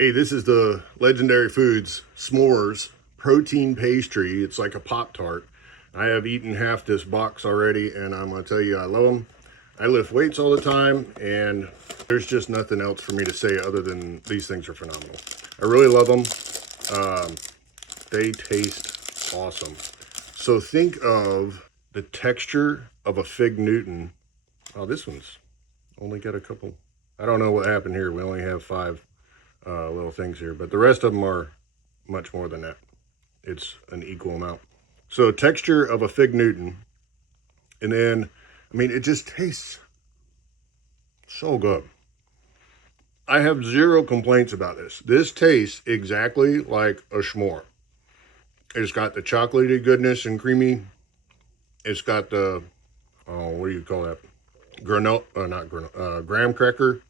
Hey, this is the Legendary Foods S'mores protein pastry. It's like a Pop-Tart. I have eaten half this box already, and I'm gonna tell you, I love them. I lift weights all the time, and there's just nothing else for me to say other than these things are phenomenal. I really love them. They taste awesome. So think of the texture of a Fig Newton. Oh, this one's only got a couple. I don't know what happened here. We only have 5 little things here, but the rest of them are much more than that. It's an equal amount. So texture of a Fig Newton, and then I mean it just tastes so good. I have 0 complaints about this. This tastes exactly like a s'more. It's got the chocolatey goodness and creamy. It's got the what do you call that, graham cracker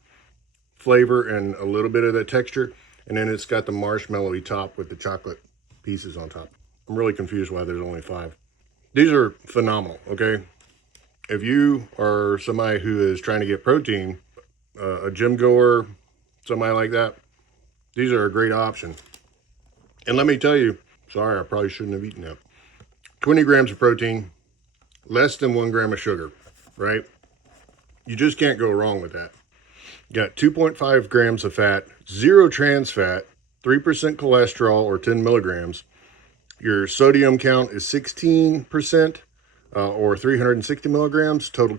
flavor and a little bit of the texture, and then it's got the marshmallowy top with the chocolate pieces on top. I'm really confused why there's only 5. These are phenomenal. Okay, if you are somebody who is trying to get protein, a gym goer, somebody like that, these are a great option. And let me tell you, sorry, I probably shouldn't have eaten that. 20 grams of protein, less than 1 gram of sugar, right? You just can't go wrong with that. Got 2.5 grams of fat, 0 trans fat, 3% cholesterol or 10 milligrams. Your sodium count is 16% or 360 milligrams. Total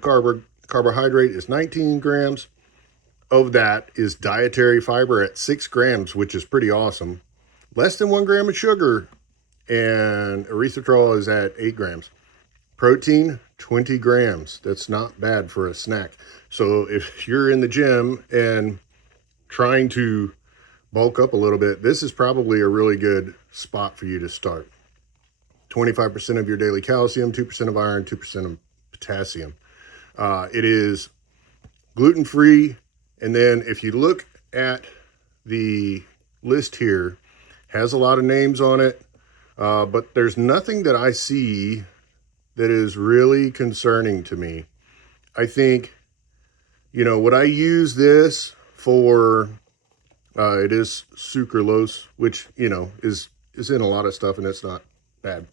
carbohydrate is 19 grams. Of that is dietary fiber at 6 grams, which is pretty awesome. Less than 1 gram of sugar, and erythritol is at 8 grams. Protein, 20 grams. That's not bad for a snack. So if you're in the gym and trying to bulk up a little bit, this is probably a really good spot for you to start. 25% of your daily calcium, 2% of iron, 2% of potassium. It is gluten-free. And then if you look at the list here, has a lot of names on it, but there's nothing that I see that is really concerning to me. I think, you know, would I use this for, it is sucralose, which, you know, is in a lot of stuff, and it's not bad.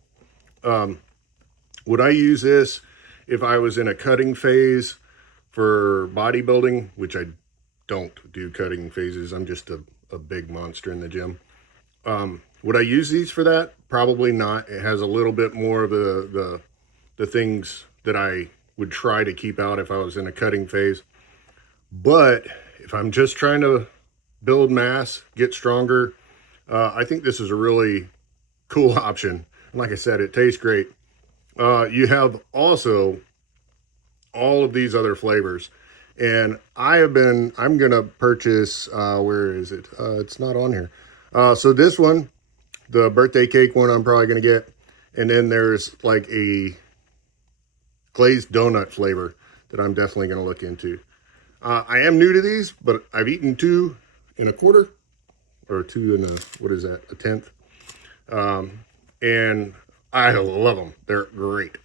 Would I use this if I was in a cutting phase for bodybuilding, which I don't do cutting phases. I'm just a big monster in the gym. Would I use these for that? Probably not. It has a little bit more of the things that I would try to keep out if I was in a cutting phase. But if I'm just trying to build mass, get stronger, I think this is a really cool option. And like I said, it tastes great. You have also all of these other flavors. And I'm going to purchase, where is it? It's not on here. So this one, the birthday cake one, I'm probably going to get. And then there's like a glazed donut flavor that I'm definitely going to look into. I am new to these, but I've eaten 2 1/4 or 2 1/10. And I love them. They're great.